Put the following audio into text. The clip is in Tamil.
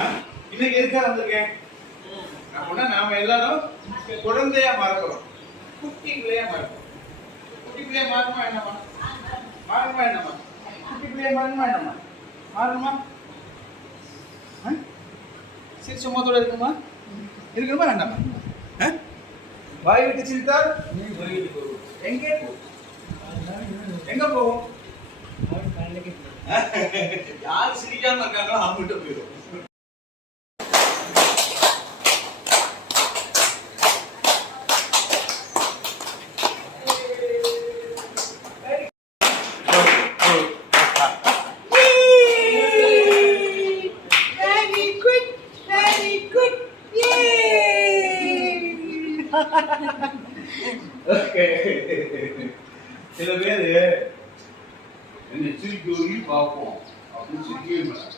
இன்னைக்கு எதுக்காக வந்திருக்கேன் அப்படின்னா நாம எல்லாரும் குழந்தையா மாறப்போறோம், குட்டி பிள்ளையா மாறப்போம். குட்டி பிள்ளையா மாறணுமா என்னமா? மாறணுமா என்னமா? குட்டி பிள்ளையா மாறணுமா என்னமா? மாறணுமா? சிரிச்ச முகத்தோட இருக்குமா? இருக்கணுமா வேண்டாமா? வாய் விட்டு சிரித்தால் எங்கே போகும்? எங்க போகும்? யாரு சிரிக்காம இருக்காங்களோ அவங்ககிட்ட போயிடும். சில பேரு என்ன சிரிக்க பார்ப்போம் அப்படின்னு சிரிக்கவே மாட்டாங்க.